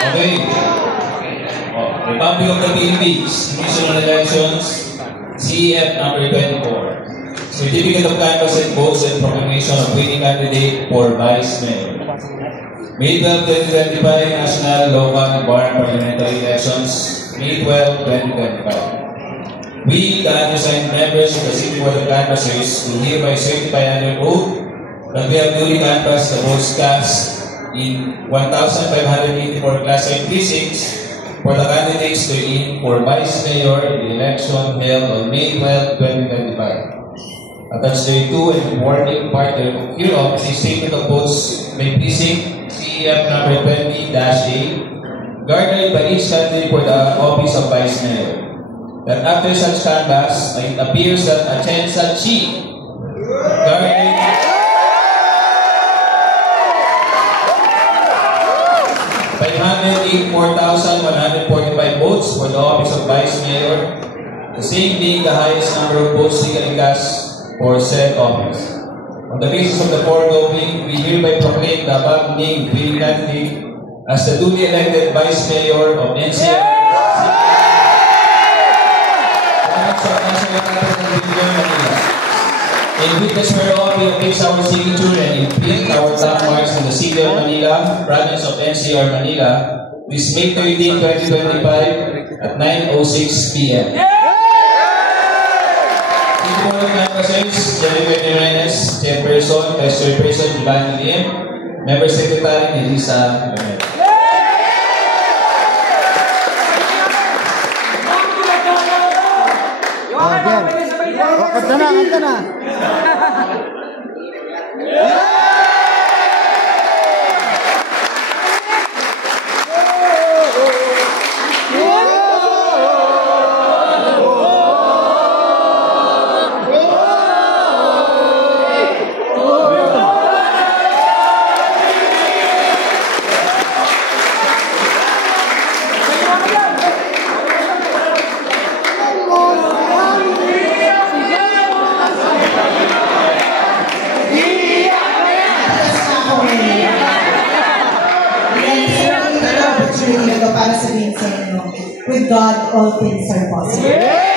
Okay. Republic of the Philippines, National Elections, CEF number 24. Certificate of Canvass and Votes and Proclamation of Winning Candidate for Vice Mayor. May 12, 2025, National, Local, and Parliamentary Elections, May 12, 2025. We, the undersigned members of the City Board of Canvassers, do hereby certify under oath that we have duly canvassed the votes cast in 1,584 Class A precincts for the candidates to in for Vice Mayor in the election held on May 12, 2025. Attached thereto and important part hereof is a statement of votes by precinct CEF number 20-8, garnered by each candidate for the office of Vice Mayor. That after such canvass, it appears that Atienza Chi garnered 584,145 votes for the office of Vice Mayor, the same being the highest number of votes legally cast for said office. On the basis of the foregoing, we hereby proclaim the above named winning candidate as the duly elected Vice Mayor of NCR. In witness whereof we affix our signature and imprint our top marks in the City of Manila, Province of NCR Manila, this May 13, 2025 at 9:06 p.m. City Board of Canvassers, Jennifer Jimenez, Chairperson, Vice Chairperson, Ivan Lim, Member Secretary, Elisa. Kanta na. Para sabihin sa inyo, with God, all things are possible. Yeah.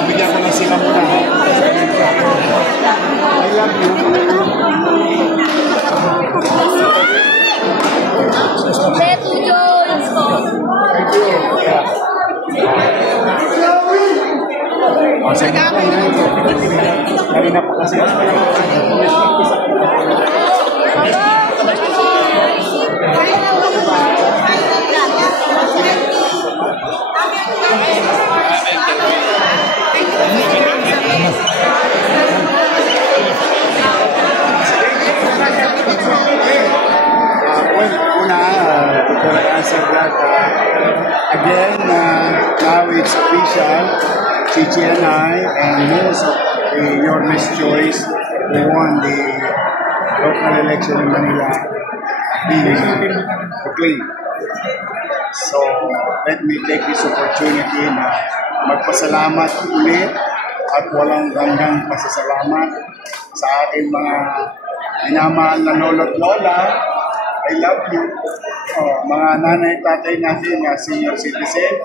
Bigyan ko na sila muna. I love you. Beto Jones po. Thank you. Sige na. Kanina pa kasi. Before I answer that, again, now it's official. Chichi and I, and most of your Miss Choice, we won the local election in Manila, being proclaimed. So, let me take this opportunity na magpasalamat ulit at walang hanggang pasasalamat sa aking mga minamahal na lolo't lola. I love you. Mga nanay, tatay natin na senior citizen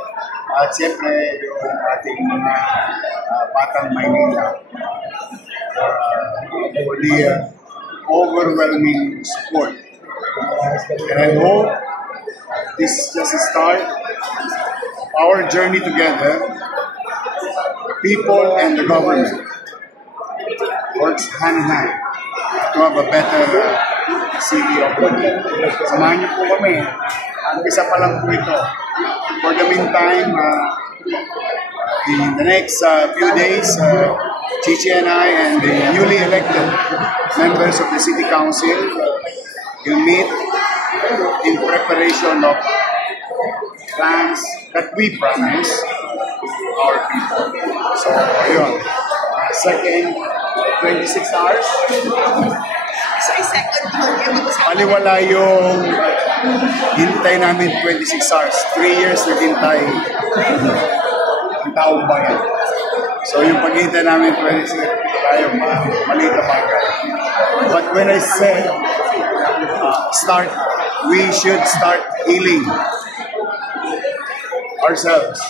at siyempre yung ating mga batang Maynila for the overwhelming support. And I hope this is just a start of our journey together. The people and the government works hand in hand to have a better city of Manila. Samahan niyo po kami. Umpisa pa lang po ito. For the meantime, in the next few days, Chichi and I and the newly elected members of the City Council will meet in preparation of plans that we promise our people. So, ayun. Second, 26 hours. Paliwala yung hintay namin 26 hours. 3 years naghintay ang taong bayan. So yung paghintay namin 26 tayo, maliit na bagay. But when I said start, we should start healing ourselves.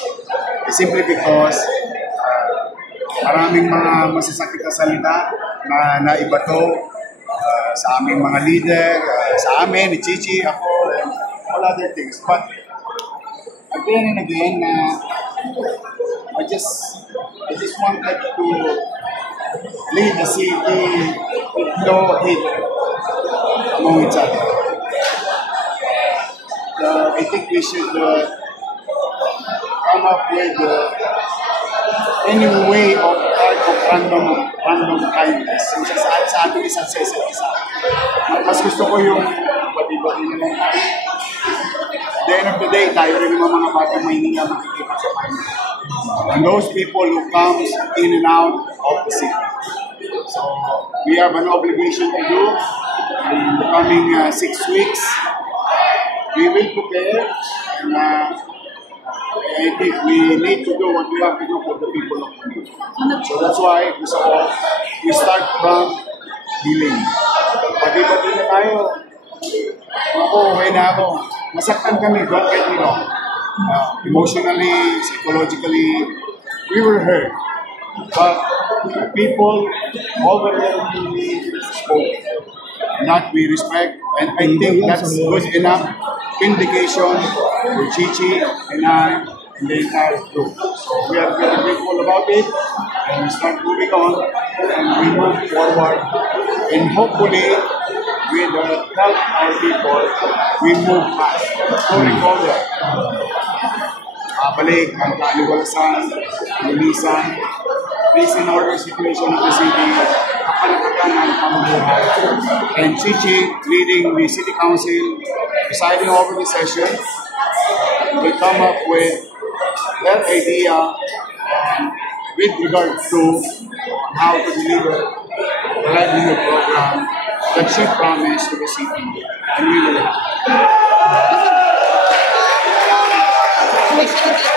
Simply because maraming mga masasakit na salita na naibato sa aming mga leader, sa amin, ni Chichi, ako, and all other things. But again and again, I just wanted to lead the city with no hate among each other. I think we should come up with any way of random kindness. Sa ating isa't sa isa't isa. Mas gusto ko yung bati-bati na lang tayo. At the end of the day, tayo rin naman mga batang Maynila makikita sa Maynila. And those people who comes in and out of the city. So, we have an obligation to do in the coming 6 weeks. We will prepare and I think we need to do what we have to do for the people of Manila. So that's why we start from healing. Pati-pati na tayo. Ako, okay na ako. Masaktan kami, don't get me wrong. Emotionally, psychologically, we were hurt. But people overwhelmingly spoke. That we respect, and I think that's good enough indication for Chichi and I and the entire group. So we are very grateful about it, and we start moving on, and we move forward, and hopefully, with the help of our people, we move fast to recover. Balik ang kaliwalasan, linisan, peace and order situation of the city, kapalagagan ng pamumuhay. And Chichi, leading the City Council, presiding over the session, will come up with their idea with regard to how to deliver the livelihood program that she promised to the city. And we will have. Mix